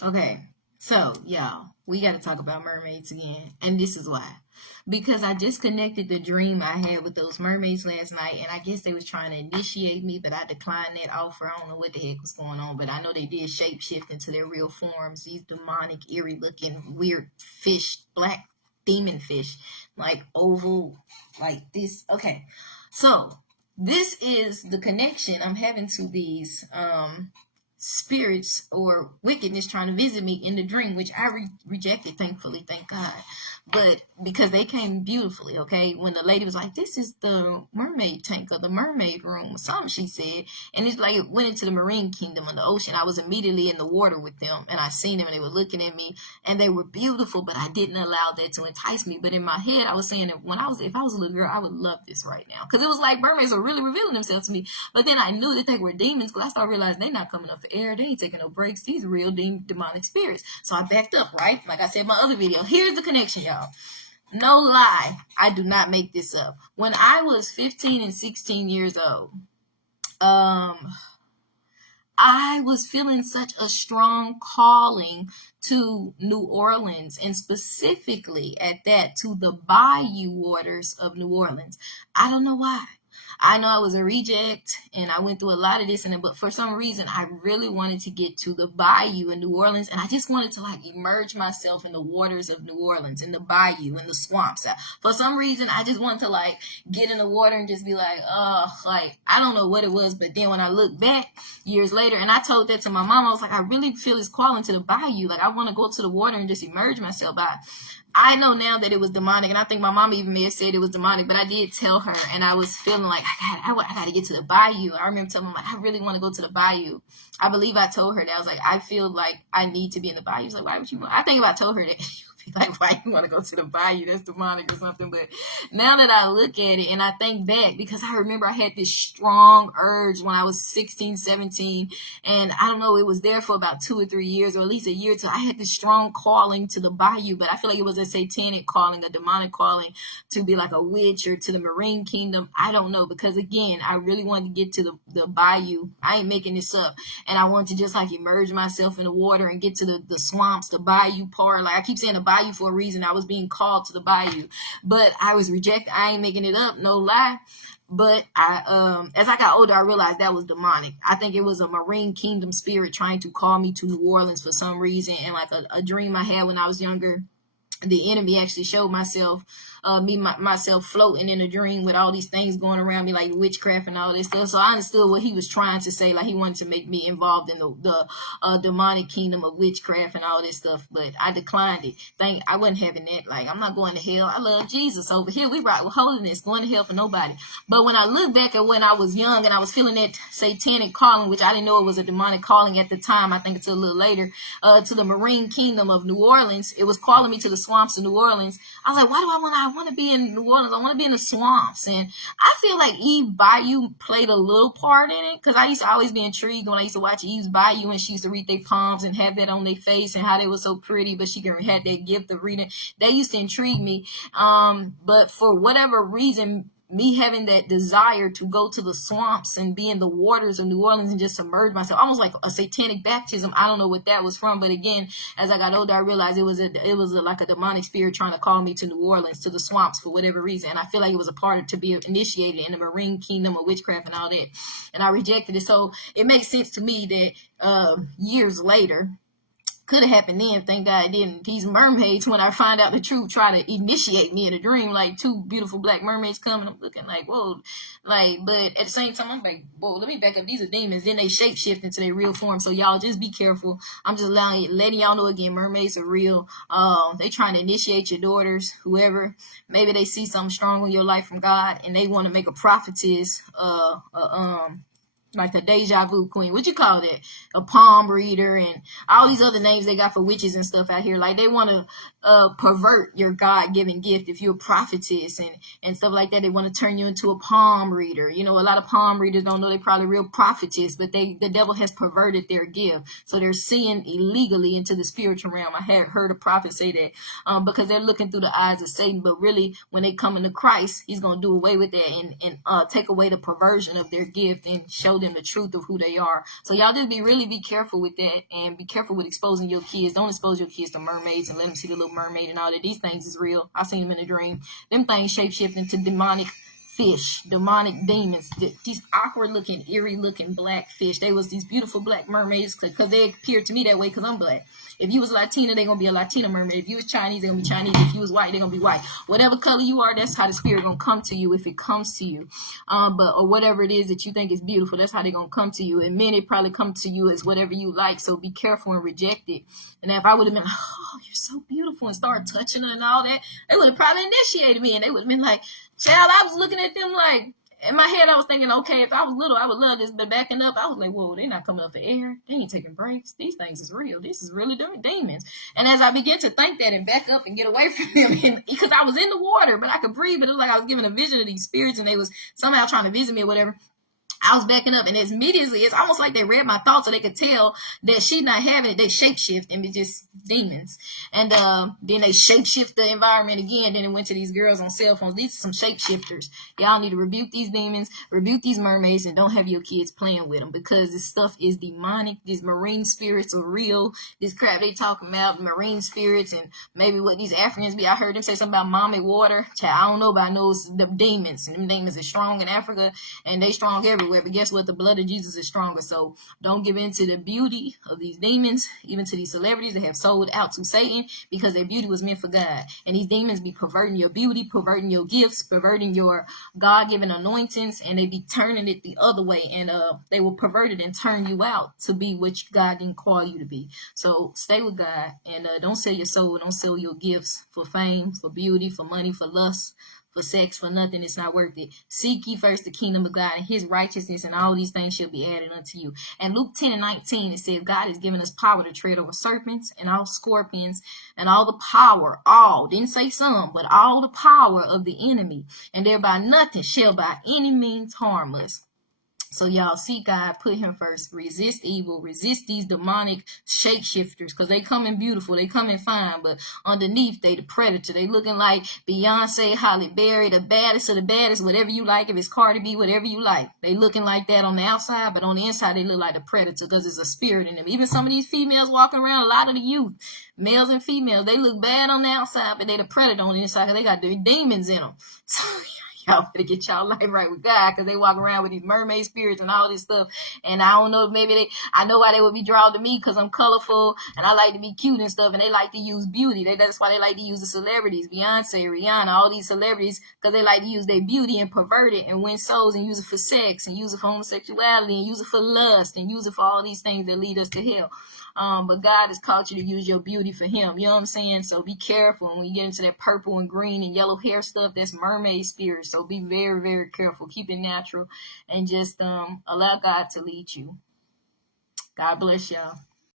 Okay, so y'all, we got to talk about mermaids again, and this is why. Because I just connected the dream I had with those mermaids last night, and I guess they was trying to initiate me, but I declined that offer. I don't know what the heck was going on, but I know they did shape shift into their real forms. These demonic, eerie looking, weird fish, black demon fish, like oval, like this. Okay, so this is the connection I'm having to these spirits or wickedness trying to visit me in the dream, which I rejected, thankfully, thank God. But because they came beautifully, okay? When the lady was like, "This is the mermaid tank or the mermaid room," or something she said, and it's like it went into the marine kingdom in the ocean. I was immediately in the water with them, and I seen them, and they were looking at me, and they were beautiful, but I didn't allow that to entice me. But in my head, I was saying that if I was a little girl, I would love this right now, because it was like mermaids are really revealing themselves to me. But then I knew that they were demons, because I started realizing they're not coming up for air. They ain't taking no breaks. These are real demonic spirits. So I backed up, right? Like I said in my other video. Here's the connection, y'all. No lie. I do not make this up. When I was 15 and 16 years old, um, I was feeling such a strong calling to New Orleans, and specifically at that, to the bayou waters of New Orleans. I don't know why. I know I was a reject and I went through a lot of this and that, but for some reason I really wanted to get to the bayou in New Orleans, and I just wanted to like immerse myself in the waters of New Orleans, in the bayou, in the swamps. For some reason I just wanted to like get in the water and just be like, like I don't know what it was, but then when I look back years later, and I told that to my mom, I was like, I really feel this calling to the bayou. Like I want to go to the water and just immerse myself. I know now that it was demonic, and I think my mom even may have said it was demonic, but I did tell her, and I was feeling like I got to get to the bayou. I remember telling my mom, I really want to go to the bayou. I believe I told her that. I was like, I feel like I need to be in the bayou. She's like, why would you want? I think if I told her that, like, why you want to go to the bayou? That's demonic or something. But now that I look at it and I think back, because I remember I had this strong urge when I was 16, 17, and I don't know, it was there for about 2 or 3 years, or at least a year or two. I had this strong calling to the bayou, but I feel like it was a satanic calling, a demonic calling to be like a witch or to the marine kingdom. I don't know, because again, I really wanted to get to the bayou. I ain't making this up. And I wanted to just like immerse myself in the water and get to the swamps, the bayou part. Like I keep saying the bayou for a reason. I was being called to the bayou, but I was rejected. I ain't making it up, no lie. But as I got older, I realized that was demonic. I think it was a marine kingdom spirit trying to call me to New Orleans for some reason, and like a dream I had when I was younger, the enemy actually showed myself floating in a dream with all these things going around me, like witchcraft and all this stuff. So I understood what he was trying to say. Like he wanted to make me involved in the demonic kingdom of witchcraft and all this stuff, but I declined it. I wasn't having that. Like, I'm not going to hell. I love Jesus. Over here we rock with holiness, going to hell for nobody. But when I look back at when I was young and I was feeling that satanic calling, which I didn't know it was a demonic calling at the time, I think until a little later, to the marine kingdom of New Orleans, it was calling me to the swamps of New Orleans. I was like, why do I want to be in New Orleans? I want to be in the swamps. And I feel like Eve Bayou played a little part in it, because I used to always be intrigued when I used to watch Eve's Bayou, and she used to read their palms and have that on their face and how they were so pretty, but she had that gift of reading. That used to intrigue me. But for whatever reason, me having that desire to go to the swamps and be in the waters of New Orleans and just submerge myself, almost like a satanic baptism. I don't know what that was from, but again, as I got older, I realized it was like a demonic spirit trying to call me to New Orleans, to the swamps, for whatever reason. And I feel like it was a part of to be initiated in the marine kingdom of witchcraft and all that. And I rejected it. So it makes sense to me that years later, could have happened then. Thank God it didn't. These mermaids, when I find out the truth, try to initiate me in a dream. Like two beautiful black mermaids come, and I'm looking like, whoa. Like, but at the same time, I'm like, whoa, let me back up. These are demons. Then they shape shift into their real form. So y'all just be careful. I'm just letting y'all know again, mermaids are real. They trying to initiate your daughters, whoever. Maybe they see something strong in your life from God, and they want to make a prophetess, like a deja vu queen. What you call that? A palm reader and all these other names they got for witches and stuff out here. Like they want to pervert your God-given gift. If you're a prophetess and stuff like that, they want to turn you into a palm reader. You know, a lot of palm readers don't know they're probably real prophetess, but the devil has perverted their gift. So they're seeing illegally into the spiritual realm. I had heard a prophet say that because they're looking through the eyes of Satan, but really when they come into Christ, he's going to do away with that and take away the perversion of their gift and show show them the truth of who they are. So y'all just be careful with that, and be careful with exposing your kids. Don't expose your kids to mermaids and let them see the Little Mermaid and all that. These things is real. I seen them in a dream. Them things shape-shift into demonic fish, demonic demons, these awkward looking, eerie looking black fish. They was these beautiful black mermaids because they appeared to me that way because I'm black. If you was Latina, they're going to be a Latina mermaid. If you was Chinese, they're going to be Chinese. If you was white, they're going to be white. Whatever color you are, that's how the spirit going to come to you if it comes to you. Or whatever it is that you think is beautiful, that's how they're going to come to you. And men, it probably come to you as whatever you like. So be careful and reject it. And if I would have been like, oh, you're so beautiful, and started touching her and all that, they would have probably initiated me. And they would have been like, child, I was looking at them like, in my head, I was thinking, okay, if I was little, I would love this. But backing up, I was like, whoa, they're not coming up for air. They ain't taking breaks. These things is real. This is really demons. And as I began to think that and back up and get away from them, because I was in the water, but I could breathe, but it was like I was given a vision of these spirits, and they was somehow trying to visit me or whatever. I was backing up, and as immediately, it's almost like they read my thoughts, so they could tell that she's not having it. They shapeshift and be just demons. And then they shapeshift the environment again. Then it went to these girls on cell phones. These are some shapeshifters. Y'all need to rebuke these demons, rebuke these mermaids, and don't have your kids playing with them, because this stuff is demonic. These marine spirits are real. This crap they talking about, marine spirits, and maybe what these Africans be. I heard them say something about mommy water. I don't know, but I know it's the demons. And them demons are strong in Africa, and they strong everywhere. But guess what? The blood of Jesus is stronger. So don't give in to the beauty of these demons, even to these celebrities that have sold out to Satan, because their beauty was meant for God. And these demons be perverting your beauty, perverting your gifts, perverting your God-given anointings, and they be turning it the other way. And they will pervert it and turn you out to be what God didn't call you to be. So stay with God, and don't sell your soul. Don't sell your gifts for fame, for beauty, for money, for lust, for sex, for nothing. It's not worth it. Seek ye first the kingdom of God and his righteousness, and all these things shall be added unto you. And Luke 10:19, it says, God has given us power to tread over serpents and all scorpions and all the power, didn't say some, but all the power of the enemy, and thereby nothing shall by any means harm us. So y'all see God, put him first, resist evil, resist these demonic shapeshifters, because they come in beautiful, they come in fine, but underneath they the predator. They looking like Beyonce, Halle Berry, the baddest of the baddest, whatever you like. If it's Cardi B, whatever you like. They looking like that on the outside, but on the inside they look like the predator, because there's a spirit in them. Even some of these females walking around, a lot of the youth, males and females, they look bad on the outside, but they the predator on the inside, because they got the demons in them. So y'all better get y'all life right with God, because they walk around with these mermaid spirits and all this stuff. And I don't know, I know why they would be drawn to me, because I'm colorful and I like to be cute and stuff, and they like to use beauty. That's why they like to use the celebrities, Beyonce, Rihanna, all these celebrities, because they like to use their beauty and pervert it and win souls and use it for sex and use it for homosexuality and use it for lust and use it for all these things that lead us to hell. But God has called you to use your beauty for him. You know what I'm saying? So be careful. When you get into that purple and green and yellow hair stuff, that's mermaid spirit. So be very, very careful. Keep it natural, and just allow God to lead you. God bless y'all.